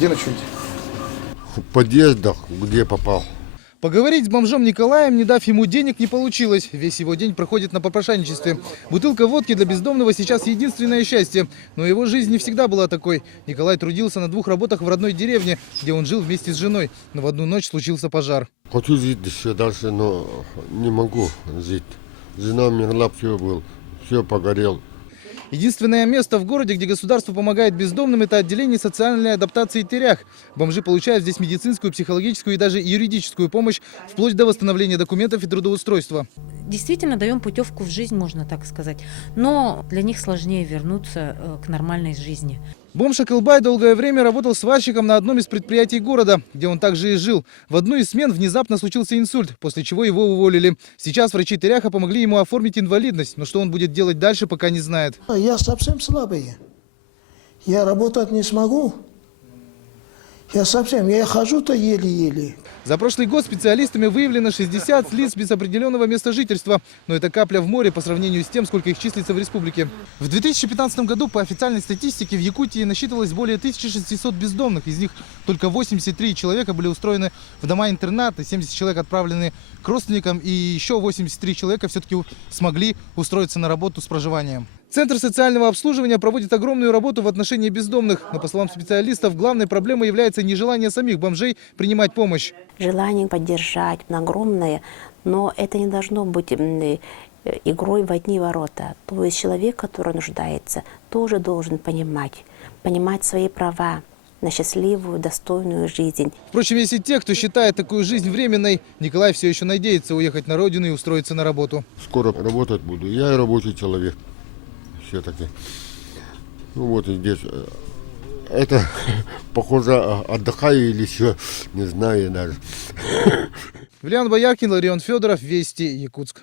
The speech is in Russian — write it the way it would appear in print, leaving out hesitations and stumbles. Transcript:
Где ночуете? В подъездах, где попал. Поговорить с бомжом Николаем, не дав ему денег, не получилось. Весь его день проходит на попрошайничестве. Бутылка водки для бездомного сейчас единственное счастье. Но его жизнь не всегда была такой. Николай трудился на 2 работах в родной деревне, где он жил вместе с женой. Но в одну ночь случился пожар. Хочу жить еще дальше, но не могу жить. Жена умерла, все погорел. Единственное место в городе, где государство помогает бездомным, это отделение социальной адаптации «Терях». Бомжи получают здесь медицинскую, психологическую и даже юридическую помощь, вплоть до восстановления документов и трудоустройства. Действительно даем путевку в жизнь, можно так сказать. Но для них сложнее вернуться к нормальной жизни. Бомж Акылбай долгое время работал сварщиком на одном из предприятий города, где он также и жил. В одну из смен внезапно случился инсульт, после чего его уволили. Сейчас врачи Теряха помогли ему оформить инвалидность, но что он будет делать дальше, пока не знает. Я совсем слабый. Я работать не смогу. Я хожу-то еле-еле. За прошлый год специалистами выявлено 60 лиц без определенного места жительства. Но это капля в море по сравнению с тем, сколько их числится в республике. В 2015 году по официальной статистике в Якутии насчитывалось более 1600 бездомных. Из них только 83 человека были устроены в дома-интернаты, 70 человек отправлены к родственникам и еще 83 человека все-таки смогли устроиться на работу с проживанием. Центр социального обслуживания проводит огромную работу в отношении бездомных. Но, по словам специалистов, главной проблемой является нежелание самих бомжей принимать помощь. Желание поддержать огромное, но это не должно быть игрой в одни ворота. То есть человек, который нуждается, тоже должен понимать свои права на счастливую, достойную жизнь. Впрочем, есть и те, кто считает такую жизнь временной. Николай все еще надеется уехать на родину и устроиться на работу. Скоро работать буду. Я и рабочий человек. Все-таки. Ну вот и здесь. Это, похоже, отдыхаю или еще, не знаю даже. Виллиан Бояркин, Ларион Федоров, Вести, Якутск.